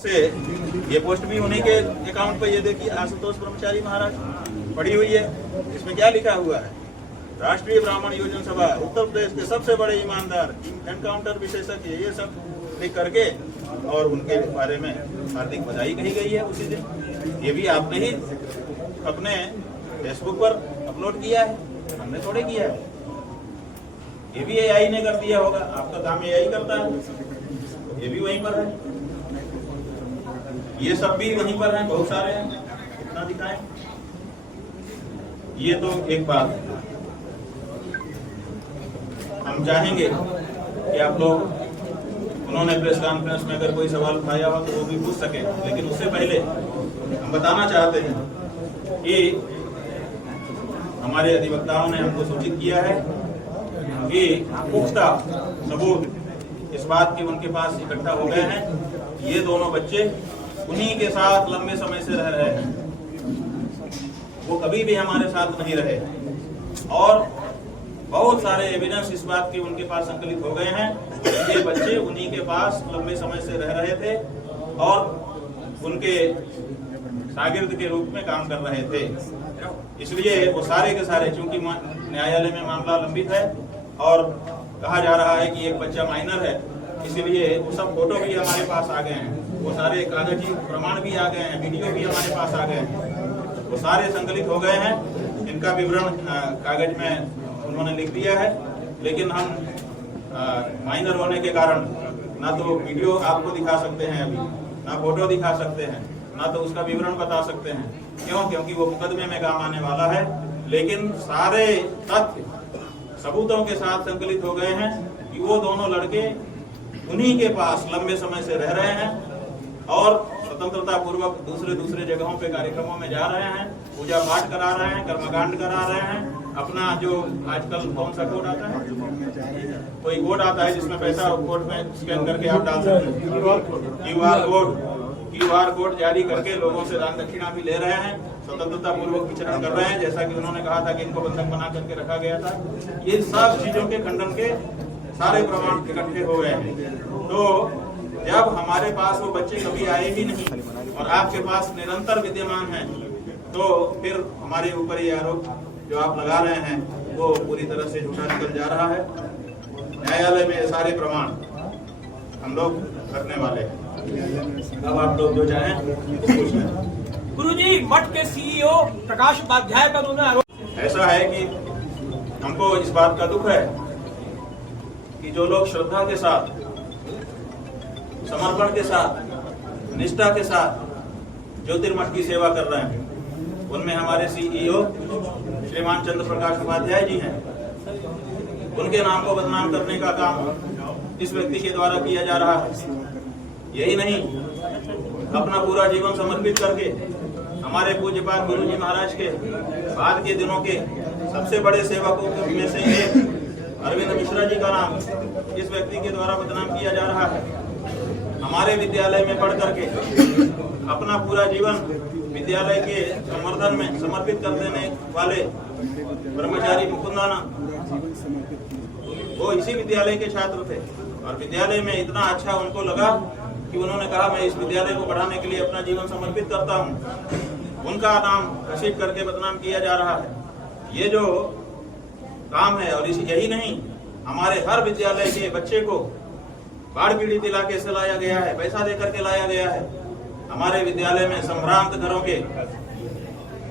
से ये पोस्ट भी उन्हीं के अकाउंट पे, ये देखिए आशुतोष ब्रह्मचारी महाराज पड़ी हुई है। इसमें क्या लिखा हुआ है? राष्ट्रीय ब्राह्मण योजना सभा, उत्तर प्रदेश के सबसे बड़े ईमानदार, एनकाउंटर विशेषज्ञ, ये सब लिख करके और उनके बारे में हार्दिक बधाई कही गई है उसी दिन। ये भी आपने ही अपने फेसबुक पर अपलोड किया है, हमने थोड़े किया है। ये भी एआई ने कर दिया होगा, आपका काम एआई करता है, ये भी वहीं पर है, ये सब भी वहीं पर हैं, बहुत सारे हैं, कितना दिखाएं। ये तो एक बात हम चाहेंगे कि आप लोग, उन्होंने प्रेस कॉन्फ्रेंस में अगर कोई सवाल उठाया हो तो वो भी पूछ सके, लेकिन उससे पहले हम बताना चाहते हैं कि हमारे अधिवक्ताओं ने हमको सूचित किया है कि पुख्ता सबूत इस बात के उनके पास इकट्ठा हो गए हैं। ये दोनों बच्चे उन्हीं के साथ लंबे समय से रह रहे हैं, वो कभी भी हमारे साथ नहीं रहे, और बहुत सारे एविडेंस इस बात के उनके पास संकलित हो गए हैं। ये बच्चे उन्हीं के पास लंबे समय से रह रहे थे और उनके शागिर्द के रूप में काम कर रहे थे। इसलिए वो सारे के सारे, चूंकि न्यायालय में मामला लंबित है और कहा जा रहा है कि एक बच्चा माइनर है, इसलिए वो सब फोटो भी हमारे पास आ गए हैं, वो सारे कागजी प्रमाण भी आ गए हैं, वीडियो भी हमारे पास आ गए हैं, वो सारे संकलित हो गए हैं। इनका विवरण कागज में उन्होंने लिख दिया है, लेकिन हम माइनर होने के कारण ना तो वीडियो आपको दिखा सकते हैं अभी, ना फोटो दिखा सकते हैं, ना तो उसका विवरण बता सकते हैं। क्यों? क्योंकि वो मुकदमे में काम आने वाला है। लेकिन सारे तथ्य सबूतों के साथ संकलित हो गए हैं कि वो दोनों लड़के उन्हीं के पास लंबे समय से रह रहे हैं और स्वतंत्रता पूर्वक दूसरे जगहों पे कार्यक्रमों में जा रहे हैं, पूजा पाठ करा रहे हैं, कर्मकांड करा रहे हैं। अपना जो आजकल कौन सा कोड आता है, कोई कोड आता है जिसमें पैसा कोड में स्कैन करके आप डाल सकते हैं, क्यूआर कोड जारी करके लोगों से दान दक्षिणा भी ले रहे हैं, स्वतंत्रता पूर्वक विचरण कर रहे हैं, जैसा कि उन्होंने कहा था कि इनको बंधक बना करके रखा गया था। ये सब चीजों के खंडन के सारे प्रमाण इकट्ठे हो गए हैं। तो जब हमारे पास वो बच्चे कभी आए ही नहीं और आपके पास निरंतर विद्यमान हैं, तो फिर हमारे ऊपर ये आरोप जो आप लगा रहे हैं वो पूरी तरह से झूठा निकल जा रहा है। न्यायालय में सारे प्रमाण हम लोग रखने वाले हैं। अब आप लोग जो चाहें। गुरुजी, मठ के सीईओ प्रकाश उपाध्याय पर उन्होंने आरोप, ऐसा है कि हमको इस बात का दुख है कि जो लोग श्रद्धा के साथ, समर्पण के साथ, निष्ठा के साथ ज्योतिर्मठ की सेवा कर रहे हैं, उनमें हमारे सीईओ श्रीमान चंद्र प्रकाश उपाध्याय जी हैं। उनके नाम को बदनाम करने का काम इस व्यक्ति के द्वारा किया जा रहा है। यही नहीं, अपना पूरा जीवन समर्पित करके हमारे पूज्यपाद गुरु जी महाराज के बाद के दिनों के सबसे बड़े सेवकों में से एक अरविंद मिश्रा जी का नाम इस व्यक्ति के द्वारा बदनाम किया जा रहा है। हमारे विद्यालय में पढ़ करके अपना पूरा जीवन विद्यालय के संवर्धन में समर्पित कर देने वाले ब्रह्मचारी मुकुंदानंद, वो इसी विद्यालय के छात्र थे और विद्यालय में इतना अच्छा उनको लगा कि उन्होंने कहा मैं इस विद्यालय को बढ़ाने के लिए अपना जीवन समर्पित करता हूँ। उनका नाम घसीट करके बदनाम किया जा रहा है। ये जो काम है, और यही नहीं, हमारे हर विद्यालय के बच्चे को बाढ़ पीड़ित इलाके से लाया गया है, पैसा देकर के लाया गया है। हमारे विद्यालय में संभ्रांत घरों के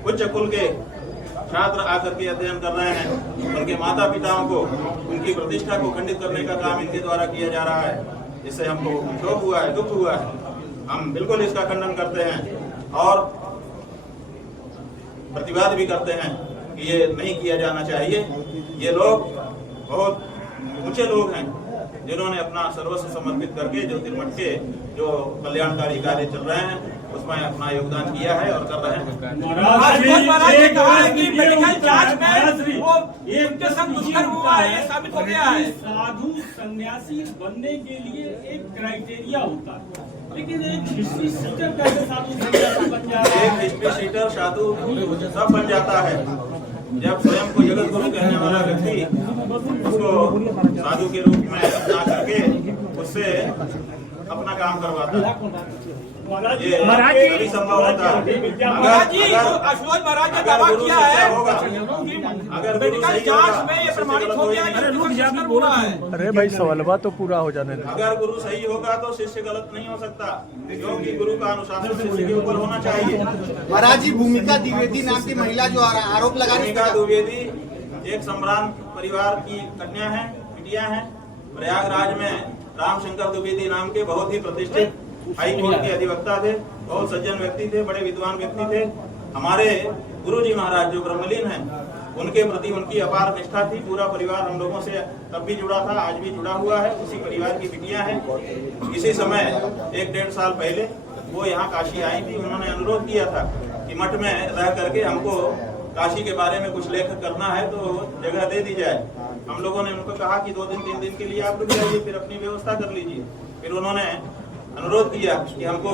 उच्च कुल के छात्र आकर के अध्ययन कर रहे हैं। उनके माता पिताओं को, उनकी प्रतिष्ठा को खंडित करने का काम इनके द्वारा किया जा रहा है। इससे हमको शोक हुआ है, दुख हुआ है। हम बिल्कुल इसका खंडन करते हैं और प्रतिवाद भी करते हैं कि ये नहीं किया जाना चाहिए। ये लोग बहुत ऊंचे लोग हैं जिन्होंने अपना सर्वस्व समर्पित करके ज्योतिर्मठ के जो कल्याणकारी कार्य चल रहे हैं उसमें अपना योगदान किया है और कर रहे हैं। साधु सन्यासी बनने के लिए एक क्राइटेरिया होता है, लेकिन एक हिस्ट्री सीटर कैसे साधु सन्यासी बन जाता है? एक हिस्ट्री सीटर साधु सब बन जाता है जब स्वयं को जगत गुरु कहने वाला व्यक्ति उसको साधु के रूप में अपना करके उससे अपना काम करवाता। महाराज ये तभी संभव होता महाराज जी, जो आशुतोष महाराज ने दावा किया है अगर मेडिकल जांच में ये प्रमाणित हो गया कि शिष्य हो रहा है। अरे भाई सवालवा तो पूरा हो जाने दे। अगर गुरु सही होगा तो शिष्य गलत नहीं हो सकता, क्योंकि गुरु का अनुशासन शिष्य के ऊपर होना चाहिए। महाराज जी, भूमिका द्विवेदी नाम की महिला जो आरोप लगा रही भूमिका द्विवेदी एक सम्राट परिवार की कन्या है, बिटिया है। प्रयागराज में रामशंकर द्विवेदी नाम के बहुत ही प्रतिष्ठित हाई कोर्ट के अधिवक्ता थे, बहुत सज्जन व्यक्ति थे, बड़े विद्वान व्यक्ति थे। हमारे गुरुजी महाराज जो ब्रह्मलीन हैं, उनके प्रति उनकी अपार निष्ठा थी। पूरा परिवार हम लोगों से तब भी जुड़ा था, आज भी जुड़ा हुआ है। उसी परिवार की बिटियां हैं। इसी समय 1-1.5 साल पहले वो यहाँ काशी आई थी। उन्होंने अनुरोध किया था कि मठ में रह करके हमको काशी के बारे में कुछ लेख करना है तो जगह दे दी जाए। हम लोगों ने उनको कहा कि 2 दिन 3 दिन के लिए आप रुक जाइए, फिर अपनी व्यवस्था कर लीजिए। फिर उन्होंने अनुरोध किया कि हमको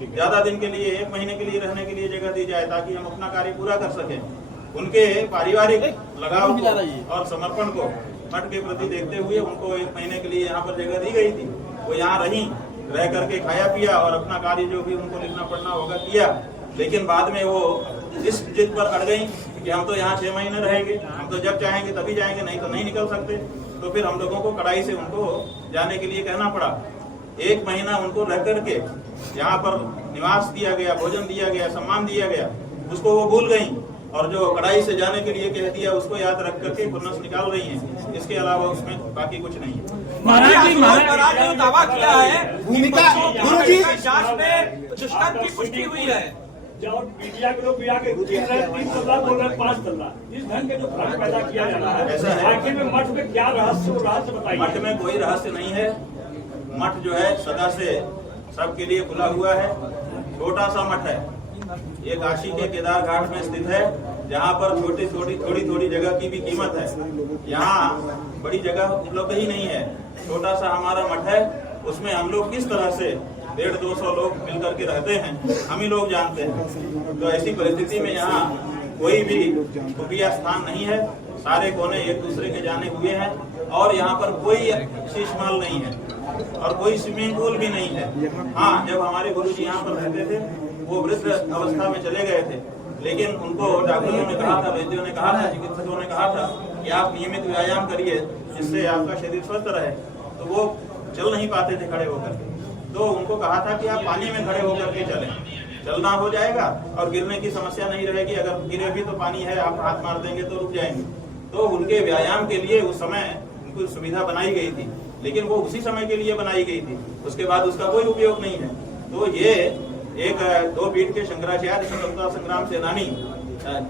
ज्यादा दिन के लिए 1 महीने के लिए रहने के लिए जगह दी जाए, ताकि हम अपना कार्य पूरा कर सकें। उनके पारिवारिक लगाव को और समर्पण को मठ के प्रति देखते हुए उनको 1 महीने के लिए यहाँ पर जगह दी गई थी। वो यहाँ रही, रह करके खाया पिया और अपना कार्य जो भी उनको लिखना पढ़ना होगा किया। लेकिन बाद में वो इस जिद पर अड़ गई कि हम तो यहाँ 6 महीने रहेंगे, हम तो जब चाहेंगे तभी जाएंगे, नहीं तो नहीं निकल सकते। तो फिर हम लोगों को कड़ाई से उनको जाने के लिए कहना पड़ा। 1 महीना उनको रह करके यहाँ पर निवास दिया गया, भोजन दिया गया, सम्मान दिया गया, उसको वो भूल गई और जो कड़ाई से जाने के लिए कह दिया उसको याद रख करके पुनः निकाल रही हैं। इसके अलावा उसमें बाकी कुछ नहीं है। महाराज ने दावा किया है भूमिका गुरुजी जांच में दुष्कर्म की पुष्टि हुई है। जब मीडिया के लोग भी आके 3 तल्ला बोल रहे हैं, 5 तल्ला, इस ढंग के जो भ्रम पैदा किया जा रहा ऐसा है, है। आखिर में मठ में क्या रहस्य बताइए। मठ में कोई रहस्य नहीं है। मठ जो है सदा से सबके लिए खुला हुआ है। छोटा सा मठ है, ये काशी के केदार घाट में स्थित है, जहाँ पर थोड़ी जगह की भी कीमत है। यहाँ बड़ी जगह उपलब्ध ही नहीं है। छोटा सा हमारा मठ है, उसमें हम लोग किस तरह से 150-200 लोग मिलकर के रहते हैं, हम ही लोग जानते हैं। तो ऐसी परिस्थिति में यहाँ कोई भी खुफिया स्थान नहीं है। सारे कोने एक दूसरे के जाने हुए हैं और यहाँ पर कोई शीश महल नहीं है और कोई स्विमिंग पूल भी नहीं है। हाँ, जब हमारे गुरुजी यहाँ पर रहते थे, वो वृद्ध अवस्था में चले गए थे, लेकिन उनको डॉक्टरों ने कहा था, वैद्यों ने कहा था, चिकित्सकों ने कहा था कि आप नियमित व्यायाम करिए जिससे आपका शरीर स्वस्थ रहे। तो वो चल नहीं पाते थे खड़े होकर, तो उनको कहा था कि आप पानी में खड़े होकर के चलें, चलना हो जाएगा और गिरने की समस्या नहीं रहेगी। अगर गिरे भी तो पानी है, आप हाथ मार देंगे तो रुक जाएंगे। तो उनके व्यायाम के लिए उस समय उनको सुविधा बनाई गई थी, लेकिन वो उसी समय के लिए बनाई गई थी, उसके बाद उसका कोई उपयोग नहीं है। तो ये एक 2 पीठ के शंकराचार्य स्वतंत्रता संग्राम सेनानी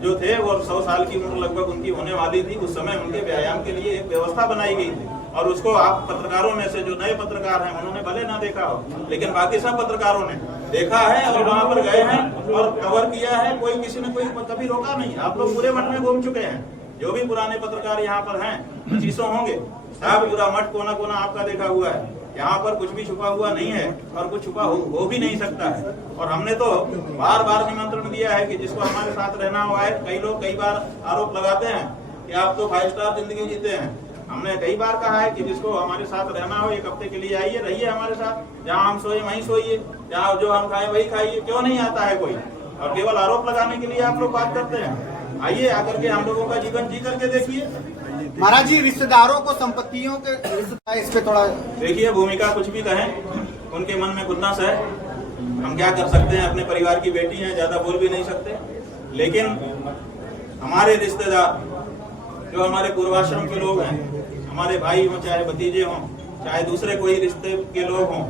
जो थे, वो 100 साल की उम्र लगभग उनकी होने वाली थी। उस समय उनके व्यायाम के लिए एक व्यवस्था बनाई गई थी और उसको आप पत्रकारों में से जो नए पत्रकार हैं उन्होंने भले ना देखा हो, लेकिन बाकी सब पत्रकारों ने देखा है और वहाँ पर गए हैं और कवर किया है। कोई किसी ने कोई कभी रोका नहीं। आप लोग पूरे मठ में घूम चुके हैं, जो भी पुराने पत्रकार यहाँ पर हैं 25 होंगे, सब पूरा मठ कोना कोना आपका देखा हुआ है। यहाँ पर कुछ भी छुपा हुआ नहीं है और कुछ छुपा हो भी नहीं सकता है। और हमने तो बार बार निमंत्रण दिया है कि जिसको हमारे साथ रहना हुआ है। कई लोग कई बार आरोप लगाते हैं कि आप तो 5 स्टार जिंदगी जीते हैं। हमने कई बार कहा है कि जिसको हमारे साथ रहना हो 1 हफ्ते के लिए आइए, रहिए हमारे साथ। जहाँ हम सोए वहीं सोइए, जहाँ जो हम खाए वही खाइए। क्यों नहीं आता है कोई? और केवल आरोप लगाने के लिए आप लोग बात करते हैं। आइए, आकर के हम लोगों का जीवन जी करके देखिए। महाराज जी, रिश्तेदारों को संपत्तियों के इस पे थोड़ा देखिए, भूमिका कुछ भी कहें, उनके मन में खुन्नस है। हम क्या कर सकते हैं? अपने परिवार की बेटी हैं, ज्यादा बोल भी नहीं सकते। लेकिन हमारे रिश्तेदार जो हमारे पूर्वाश्रम के लोग हैं, हमारे भाई हों, चाहे भतीजे हों, चाहे दूसरे कोई रिश्ते के लोग हों,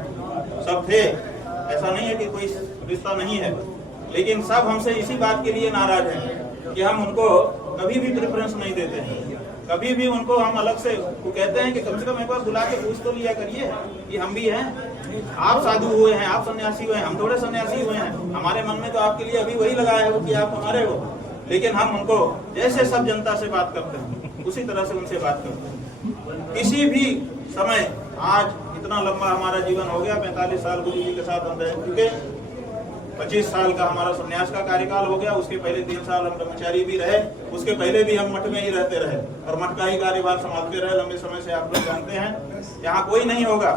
सब थे। ऐसा नहीं है कि कोई रिश्ता नहीं है, लेकिन सब हमसे इसी बात के लिए नाराज हैं कि हम उनको कभी भी प्रेफरेंस नहीं देते हैं। कभी भी उनको हम अलग से वो कहते हैं कि कम से कम एक बार बुला के पूछ तो लिया करिए कि हम भी हैं, आप साधु हुए हैं, आप सन्यासी हुए हैं, हम थोड़े सन्यासी हुए हैं। हमारे मन में तो आपके लिए अभी वही लगा है कि आप हमारे हो। लेकिन हम उनको जैसे सब जनता से बात करते हैं उसी तरह से उनसे बात करते हैं। किसी भी समय, आज इतना लंबा हमारा जीवन हो गया, 45 साल गुरु जी के साथ हम रह चुके, 25 साल का हमारा संन्यास का कार्यकाल हो गया। उसके पहले 3 साल हम ब्रह्मचारी भी रहे, उसके पहले भी हम मठ में ही रहते रहे और मठ का ही कार्यभार संभालते रहे लंबे समय से। आप लोग जानते हैं, यहाँ कोई नहीं होगा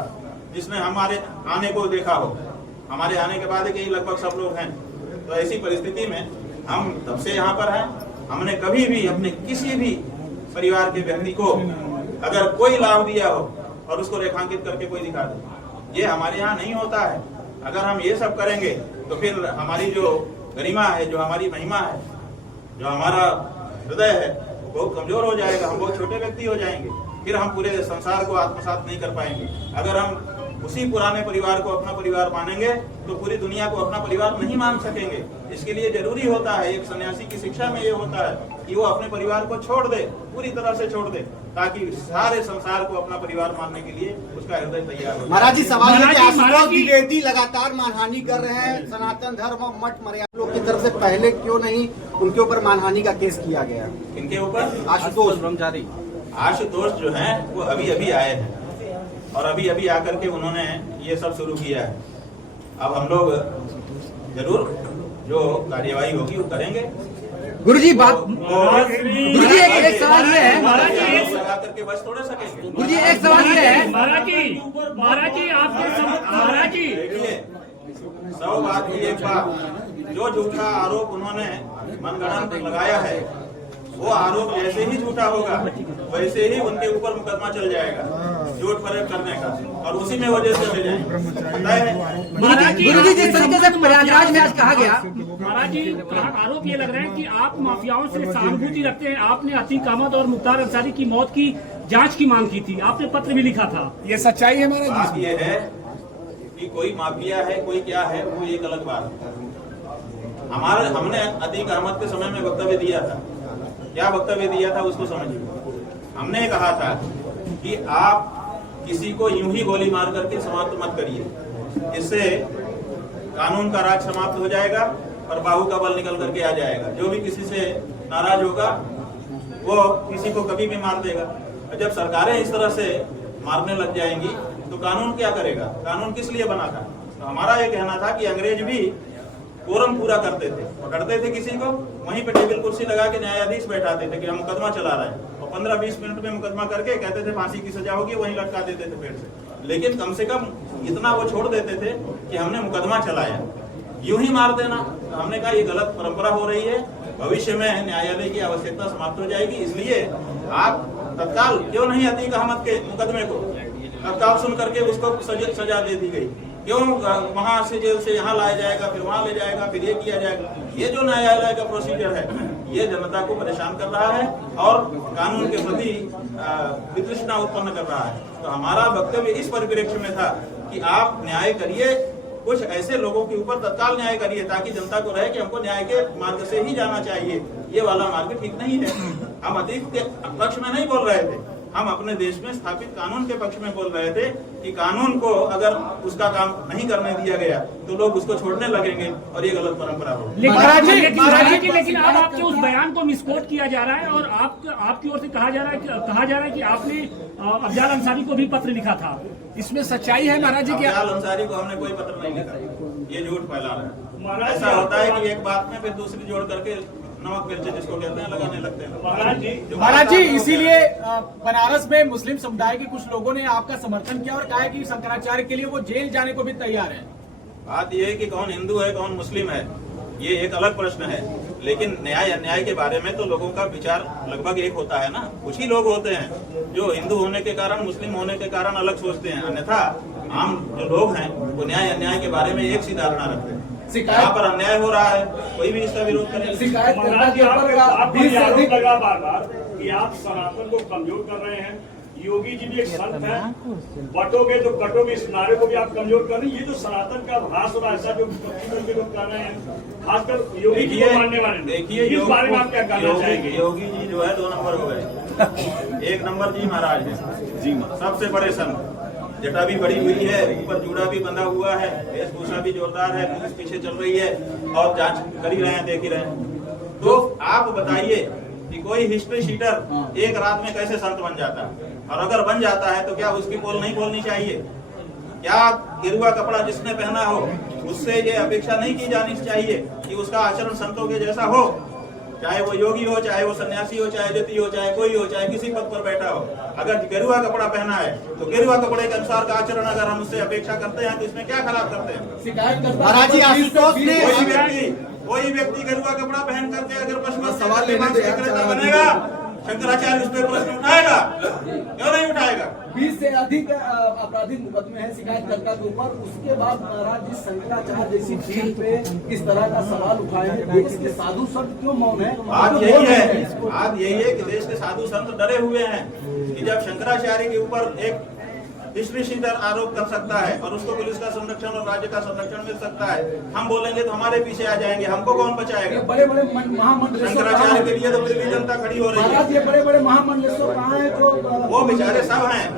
जिसने हमारे आने को देखा हो। हमारे आने के बाद यही लगभग सब लोग हैं। तो ऐसी परिस्थिति में हम तब से यहाँ पर हैं। हमने कभी भी अपने किसी भी परिवार के व्यक्ति को अगर कोई लाभ दिया हो और उसको रेखांकित करके कोई दिखा दे, ये हमारे यहाँ नहीं होता है। अगर हम ये सब करेंगे तो फिर हमारी जो गरिमा है, जो हमारी महिमा है, जो हमारा हृदय है, वो बहुत कमजोर हो जाएगा। हम बहुत छोटे व्यक्ति हो जाएंगे। फिर हम पूरे संसार को आत्मसात नहीं कर पाएंगे। अगर हम उसी पुराने परिवार को अपना परिवार मानेंगे तो पूरी दुनिया को अपना परिवार नहीं मान सकेंगे। इसके लिए जरूरी होता है, एक सन्यासी की शिक्षा में ये होता है कि वो अपने परिवार को छोड़ दे, पूरी तरह से छोड़ दे, ताकि सारे संसार को अपना परिवार मानने के लिए उसका हृदय तैयार हो। महाराज जी, सवाल है कि आशुतोष द्विवेदी लगातार मानहानि कर रहे हैं सनातन धर्म और मठ मर्यादा लोग की तरफ से, पहले क्यों नहीं उनके ऊपर मानहानि का केस किया गया? इनके ऊपर आशुतोष ब्रह्मचारी आशुतोष जो है वो अभी अभी आए हैं और अभी अभी आकर के उन्होंने ये सब शुरू किया है। अब हम लोग जरूर जो कार्यवाही होगी वो करेंगे। गुरुजी गुरुजी एक सवाल ये है, लगा करके बस तोड़ सकेंगे। गुरुजी एक सवाल ये है, महाराज जी आपके महाराज जी देखिए, 100 बात की एक बात, जो झूठा आरोप उन्होंने मनगढ़ंत लगाया है वो आरोप जैसे ही झूठा होगा वैसे ही उनके ऊपर मुकदमा चल जाएगा झूठ फरेब करने का, और उसी में वजह से ले जाएंगे। गुरुजी जिस तरीके से प्रयागराज में आज कहा गया, महाराज जी आरोप ये लग रहा है कि आप माफियाओं से सहानुभूति रखते हैं। आपने अतीक अहमद और मुख्तार अंसारी की मौत की जांच की मांग की थी, आपने पत्र भी लिखा था, ये सच्चाई है महाराज? बात ये है कि कोई माफिया है कोई क्या है वो एक अलग बात है। हमने अतीक अहमद के समय में वक्तव्य दिया था। क्या वक्तव्य दिया था उसको समझिए। हमने कहा था कि आप किसी को यूं ही गोली मार करके समाप्त मत करिए, इससे कानून का राज समाप्त हो जाएगा और बाहु का बल निकल करके आ जाएगा। जो भी किसी से नाराज होगा वो किसी को कभी भी मार देगा। जब सरकारें इस तरह से मारने लग जाएंगी तो कानून क्या करेगा? कानून किस लिए बना था? तो हमारा ये कहना था कि अंग्रेज भी कोरम पूरा करते थे, पकड़ते थे किसी को, वहीं पे टेबल कुर्सी लगा के न्यायाधीश बैठाते थे कि हम मुकदमा चला रहे हैं, और 15-20 मिनट में मुकदमा करके कहते थे फांसी की सजा होगी, वहीं लटका देते थे पेड़ से। लेकिन कम से कम इतना वो छोड़ देते थे कि हमने मुकदमा चलाया। यूं ही मार देना, तो हमने कहा ये गलत परंपरा हो रही है, भविष्य में न्यायालय की आवश्यकता समाप्त हो जाएगी। इसलिए आप तत्काल क्यों नहीं अतीक अहमद के मुकदमे को तत्काल सुन करके उसको सजा दे दी गई? क्यों वहां से जेल से यहाँ लाया जाएगा, फिर वहां ले जाएगा, फिर ये किया जाएगा? ये जो न्यायालय का प्रोसीजर है ये जनता को परेशान कर रहा है और कानून के प्रति वितृष्णा उत्पन्न कर रहा है। तो हमारा वक्तव्य इस परिप्रेक्ष्य में था कि आप न्याय करिए, कुछ ऐसे लोगों के ऊपर तत्काल न्याय करिए ताकि जनता को रहे कि हमको न्याय के मार्ग से ही जाना चाहिए, ये वाला मार्ग ठीक नहीं है। हम अतीत के पक्ष में नहीं बोल रहे थे, हम अपने देश में स्थापित कानून के पक्ष में बोल रहे थे कि कानून को अगर उसका काम नहीं करने दिया गया तो लोग उसको छोड़ने लगेंगे और ये गलत परंपरा होगी। लेकिन अब आपके उस बयान को मिसकोट किया जा रहा है और आपकी ओर से कहा जा रहा है कि आपने अफजाल अंसारी को भी पत्र लिखा था, इसमें सच्चाई है महाराज जी? अफजाल अंसारी को हमने कोई पत्र नहीं लिखा, ये झूठ फैला रहा है। ऐसा होता है कि एक बात में फिर दूसरी जोड़ करके नमक मिर्ची जिसको कहते हैं लगाने लगते हैं। महाराज जी इसीलिए बनारस में मुस्लिम समुदाय के कुछ लोगों ने आपका समर्थन किया और कहा है कि शंकराचार्य के लिए वो जेल जाने को भी तैयार है। बात यह है कि कौन हिंदू है कौन मुस्लिम है ये एक अलग प्रश्न है, लेकिन न्याय अन्याय के बारे में तो लोगों का विचार लगभग एक होता है ना। कुछ ही लोग होते हैं जो हिंदू होने के कारण मुस्लिम होने के कारण अलग सोचते हैं, अन्यथा आम जो लोग हैं वो न्याय अन्याय के बारे में एक सी धारणा रखते हैं। यहाँ पर अन्याय हो रहा है, कोई भी इसका विरोध करे। शिकायत लगा बार कि आप सनातन को कमजोर कर रहे हैं। योगी जी भी एक संत है, बटोगे तो कटोगे, इस नारे को भी आप कमजोर कर रहे हैं। ये जो सनातन का ह्रास और ऐसा जो लोग कर रहे हैं, खासकर योगी जी को मानने वाले, देखिए इस बारे में आप क्या कहना चाहेंगे? योगी जी जो है 2 नंबर हो गए। 1 नंबर जी महाराज है जी, सबसे बड़े संत, जटा भी बड़ी हुई है, ऊपर जूड़ा भी बंधा हुआ है, वेशभूषा भी जोरदार है, पुलिस पीछे चल रही है और जांच कर ही रहे हैं, देख ही रहे हैं। तो आप बताइए कि कोई हिस्ट्री शीटर एक रात में कैसे संत बन जाता है? और अगर बन जाता है तो क्या उसकी पोल नहीं बोलनी चाहिए? क्या गिरुआ कपड़ा जिसने पहना हो उससे ये अपेक्षा नहीं की जानी चाहिए कि उसका आचरण संतों के जैसा हो? चाहे वो योगी हो, चाहे वो सन्यासी हो, चाहे जति हो, चाहे कोई हो, चाहे किसी पद पर बैठा हो, अगर गेरुआ कपड़ा पहना है तो गेरुआ कपड़े के अनुसार का आचरण अगर हम उससे अपेक्षा करते हैं तो इसमें क्या खराब करते हैं? महाराज जी, आशुतोष ने कोई व्यक्ति गेरुआ कपड़ा पहन करके अगर पशुपति सवाल विक्रेता बनेगा, शंकराचार्य उस पर प्रश्न उठाएगा? क्यों नहीं उठाएगा? 20 से अधिक आपराधिक मुकदमे हैं शिकायतकर्ता के ऊपर। उसके बाद महाराज जी शंकराचार्य जैसी चीज पे इस तरह का सवाल उठाए हैं, देश के साधु संत क्यों मौन है? बात यही है कि देश के साधु संत डरे हुए हैं कि जब शंकराचार्य के ऊपर एक हिस्ट्री शीटर आरोप कर सकता है और उसको पुलिस का संरक्षण और राज्य का संरक्षण मिल सकता है, हम बोलेंगे तो हमारे पीछे आ जाएंगे, हमको कौन बचाएगा? बड़े बड़े महामंडलेश्वर शंकराचार्य के लिए तो पूरी जनता खड़ी हो रही है। महाराज ये बड़े बड़े महामंडलेश्वर कहाँ है जो वो बेचारे सब हैं,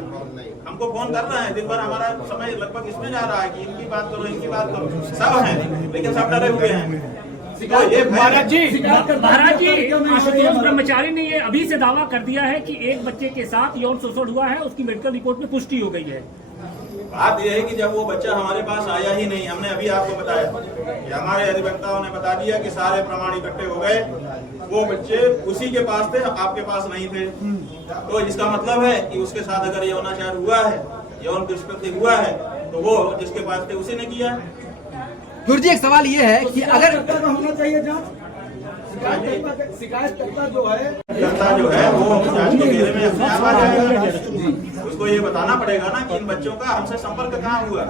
हमको फोन कर रहे हैं, दिन भर हमारा समय लगभग इसमें जा रहा है कि इनकी बात करो, इनकी बात करो, सब हैं, लेकिन सब डरे हुए हैं। महाराज जी आशुतोष ब्रह्मचारी ने ये अभी से दावा कर दिया है कि एक बच्चे के साथ यौन शोषण हुआ है, उसकी मेडिकल रिपोर्ट में पुष्टि हो गई है। बात यह है कि जब वो बच्चा हमारे पास आया ही नहीं, हमने अभी आपको बताया कि हमारे अधिवक्ताओं ने बता दिया कि सारे प्रमाण इकट्ठे हो गए, वो बच्चे उसी के पास थे, आपके पास नहीं थे। तो इसका मतलब है कि उसके साथ अगर यौनाचार हुआ है, यौन दुष्कृत्य हुआ है, तो वो जिसके पास थे उसी ने किया। गुरुजी एक सवाल ये है कि अगर होना चाहिए जांच, शिकायतकर्ता जो है वो जांच के घेरे में अपने आप आ जाएगा। उसको ये बताना पड़ेगा ना कि इन बच्चों का हमसे संपर्क कहाँ हुआ।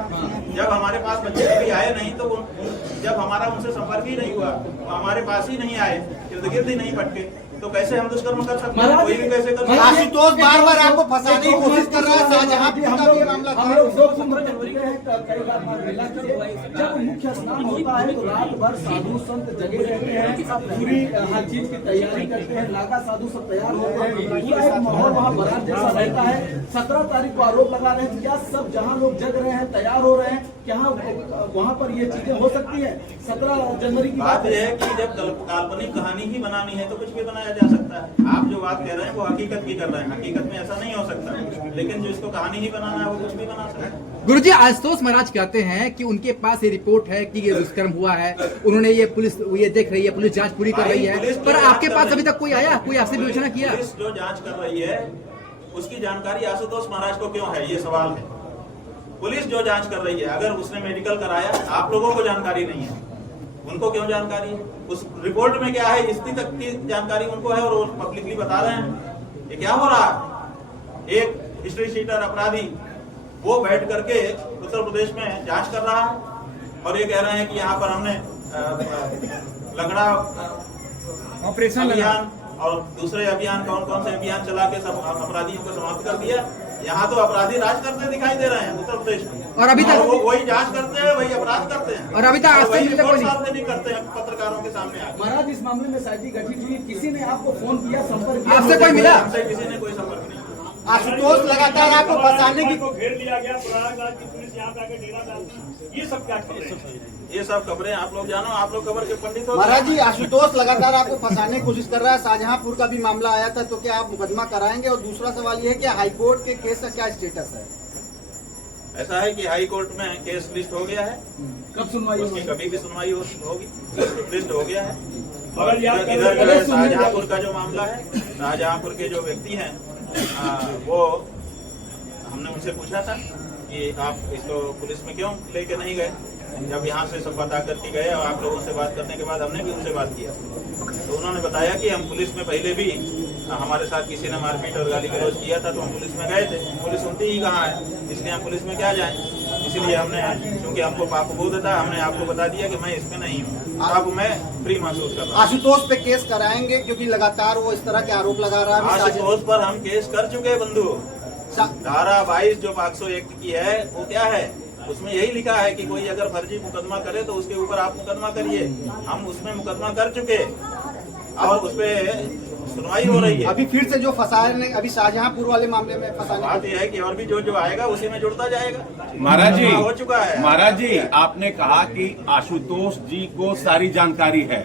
जब हमारे पास बच्चे कभी आए नहीं, तो जब हमारा उनसे संपर्क ही नहीं हुआ, तो हमारे पास ही नहीं आए, इर्द गिर्द ही नहीं भटके, तो कैसे हम दुष्कर्म कर सकते हैं? कोई भी कैसे कर सकते हैं? आशुतोष बार बार आपको फंसाने की कोशिश कर रहा है। शाहजहांपुर का भी मामला था। हम लोग 2 कुंभ चलते हैं कई बार महिला के जब मुख्य स्नान होता है तो रात भर साधु संत जगे रहते हैं, पूरी हर चीज की तैयारी करते हैं, लागा साधु सब तैयार होते हैं, पूरा एक माहौल वहाँ बारात जैसा रहता है। 17 तारीख को आरोप लगा रहे हैं, क्या सब जहाँ लोग जग रहे हैं, तैयार हो रहे हैं, क्या वहाँ पर ये चीजें हो सकती है? 17 जनवरी की बात यह है कि जब काल्पनिक कहानी ही बनानी है तो कुछ भी बनाया जा सकता है। आप जो बात कह रहे हैं वो हकीकत की कर रहे हैं, हकीकत में ऐसा नहीं हो सकता, लेकिन जो इसको कहानी ही बनाना है वो कुछ भी बना सकता है। गुरुजी आशुतोष महाराज कहते हैं कि उनके पास ये रिपोर्ट है कि ये दुष्कर्म हुआ है, उन्होंने ये पुलिस ये देख रही है, पुलिस जांच पूरी कर रही है, पर आपके पास अभी तक कोई आया, कोई आपसे विवेचना किया? पुलिस जो जांच कर रही है उसकी जानकारी आशुतोष महाराज को क्यों है, ये सवाल है। पुलिस जो जांच कर रही है, अगर उसने मेडिकल कराया, आप लोगों को जानकारी नहीं है, उनको क्यों जानकारी है? उस रिपोर्ट में क्या है, इतनी तक की जानकारी उनको है और वो पब्लिकली बता रहे हैं। ये क्या हो रहा है? एक हिस्ट्री शीटर अपराधी वो बैठ करके उत्तर प्रदेश में जांच कर रहा है और ये कह रहे हैं कि यहाँ पर हमने लंगड़ा ऑपरेशन अभियान और दूसरे अभियान, कौन कौन से अभियान चला के सब अपराधियों को समाप्त कर दिया। यहाँ तो अपराधी राज करते दिखाई दे रहे हैं उत्तर प्रदेश में, और अभी तक वो वही जांच करते हैं, वही अपराध करते हैं, और अभी तक वही रिपोर्ट सार्वजनिक करते हैं पत्रकारों के सामने आके। महाराज इस मामले में साइडी गठित हुई, किसी ने आपको फोन किया, संपर्क किया? आपसे कोई मिला? हमसे किसी ने कोई संपर्क नहीं। आशुतोष लगातार आपको फंसाने की घेर लिया गया, प्रयागराज की पुलिस यहाँ पे आके डेरा डालती, ये सब क्या खबरें हैं? ये सब खबरें आप लोग जानो, आप लोग खबर के पंडित हो। महाराज जी, आशुतोष लगातार आपको फंसाने की कोशिश कर रहा है। शाहजहांपुर का भी मामला आया था, तो क्या आप मुकदमा कराएंगे? और दूसरा सवाल ये है कि हाईकोर्ट के केस का क्या स्टेटस है? ऐसा है कि हाई कोर्ट में केस लिस्ट हो गया है, कब सुनवाई उसकी होगी? कभी भी सुनवाई होगी, लिस्ट हो गया है। और अगर याद इधर करें- जो है शाहजहांपुर का जो मामला है, शाहजहांपुर के जो व्यक्ति हैं वो हमने उनसे पूछा था कि आप इसको पुलिस में क्यों लेके नहीं गए। जब यहाँ से सब बता करके गए और आप लोगों से बात करने के बाद हमने भी उनसे बात किया, तो उन्होंने बताया कि हम पुलिस में पहले भी हमारे साथ किसी ने मारपीट और गाली गलौज किया था तो हम पुलिस में गए थे, पुलिस सुनती ही कहाँ है, इसलिए हम पुलिस में क्या जाएं। इसीलिए हमने, क्योंकि हमको पाप बोध था, हमने आपको बता दिया कि मैं इसमें नहीं हूँ, अब मैं फ्री महसूस कर रहा हूँ। आशुतोष पे केस कराएंगे क्योंकि लगातार वो इस तरह के आरोप लगा रहा है। आशुतोष पर हम केस कर चुके हैं बंधु। धारा 22 जो 501 एक्ट की है वो क्या है, उसमें यही लिखा है कि कोई अगर फर्जी मुकदमा करे तो उसके ऊपर आप मुकदमा करिए। हम उसमें मुकदमा कर चुके और उसपे सुनवाई हो रही है। अभी फिर से जो फंसाने, अभी शाहजहांपुर वाले मामले में फंसाने बात यह है कि और भी जो आएगा उसी में जुड़ता जाएगा। महाराज जी, हो चुका है। महाराज जी, आपने कहा कि आशुतोष जी को सारी जानकारी है,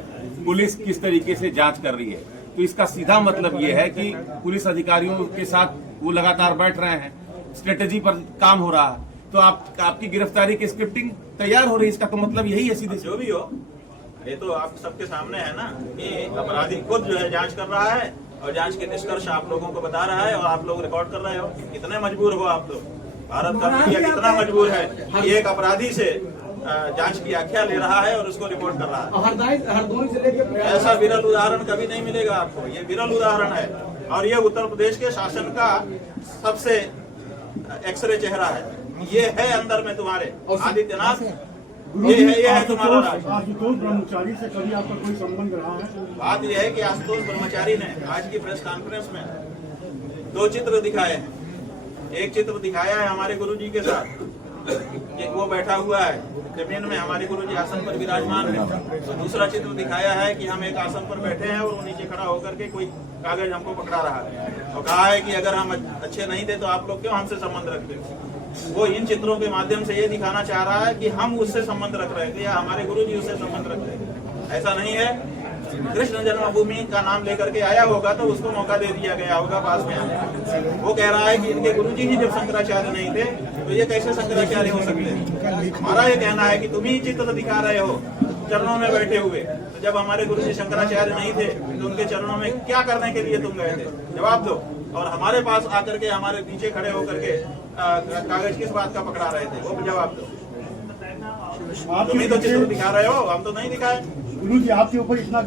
पुलिस किस तरीके से जांच कर रही है, तो इसका सीधा मतलब ये है कि पुलिस अधिकारियों के साथ वो लगातार बैठ रहे हैं, स्ट्रेटेजी पर काम हो रहा है, तो आपकी गिरफ्तारी की स्क्रिप्टिंग तैयार हो रही है। इसका तो मतलब यही है सीधे। जो भी हो, ये तो आप सबके सामने है ना कि अपराधी खुद जो है जांच कर रहा है और जांच के निष्कर्ष आप लोगों को बता रहा है और आप लोग रिकॉर्ड कर रहे हो। कितने मजबूर हो आप लोग? भारत का मीडिया कितना मजबूर है कि एक अपराधी से जांच की आख्या ले रहा है और उसको रिपोर्ट कर रहा है। हरदोई जिले के ऐसा विरल उदाहरण कभी नहीं मिलेगा आपको। ये विरल उदाहरण है और ये उत्तर प्रदेश के शासन का सबसे एक्सरे चेहरा है। ये है अंदर में तुम्हारे आदित्यनाथ, ये है तुम्हारा राज। आशुतोष ब्रह्मचारी से कभी आपका कोई संबंध रहा है? बात यह है कि आशुतोष ब्रह्मचारी ने आज की प्रेस कॉन्फ्रेंस में 2 चित्र दिखाए हैं। एक चित्र दिखाया है हमारे गुरुजी के साथ कि वो बैठा हुआ है जमीन में, हमारे गुरुजी आसन पर विराजमान है। तो दूसरा चित्र दिखाया है कि हम एक आसन पर बैठे हैं और वो नीचे खड़ा होकर के कोई कागज हमको पकड़ा रहा है और कहा है कि अगर हम अच्छे नहीं थे तो आप लोग क्यों हमसे संबंध रखते हो। वो इन चित्रों के माध्यम से ये दिखाना चाह रहा है कि हम उससे संबंध रख रहे थे या हमारे गुरुजी उससे संबंध रख रहे थे। ऐसा नहीं है। कृष्ण जन्मभूमि का नाम लेकर के आया होगा तो उसको मौका दे दिया गया होगा पास में आने। वो कह रहा है कि इनके गुरुजी ही जब शंकराचार्य नहीं थे तो ये कैसे शंकराचार्य हो सकते हैं। हमारा ये कहना है कि तुम ही चित्र दिखा रहे हो चरणों में बैठे हुए। तो जब हमारे गुरुजी शंकराचार्य नहीं थे तो उनके चरणों में क्या करने के लिए तुम गए थे? जवाब दो। और हमारे पास आकर के हमारे पीछे खड़े होकर के कागज किस बात का पकड़ा रहे थे? वो भी जवाब दो। तुम ही तो चित्र दिखा रहे हो, हम तो नहीं दिखाए। गुरु जी आपके ऊपर इतना